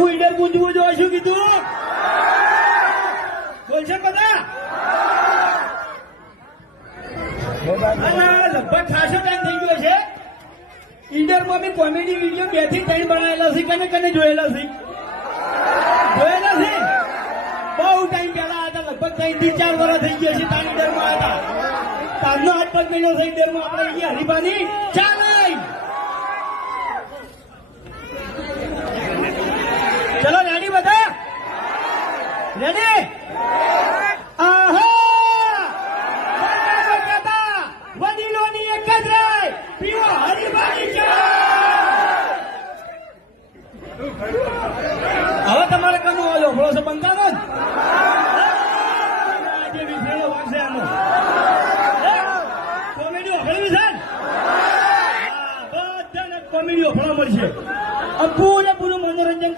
આખું ઈડર ગુંજવું જો શું કીધું બોલશે બધા લગભગ ખાસો ટાઈમ થઈ ગયો છે ઈડરમાં બી કોમેડી વિડીયો 2 થી 3 બનાવેલા છે કને કને જોયેલા છે બહુ ટાઈમ પહેલા હતા લગભગ 3 થી 4 વર્ષ થઈ ગયા છે તાર ઈડરમાં હતા તારનો 8-5 મહિનો થઈ ઈડરમાં આપણે અહીંયા હરીફાની ચાલે ચલો રેડી બધા રેડી વડીલોની એક જ રાય પીવો હરીફાની હવે તમારે કનું આવજો થોડો બંધાનો આજે વિફરેલો વાગશે આનો કોમેડી ઓફળવી છે બધાને કોમેડી ઓફળવા મળશે પૂરેપૂરું મનોરંજન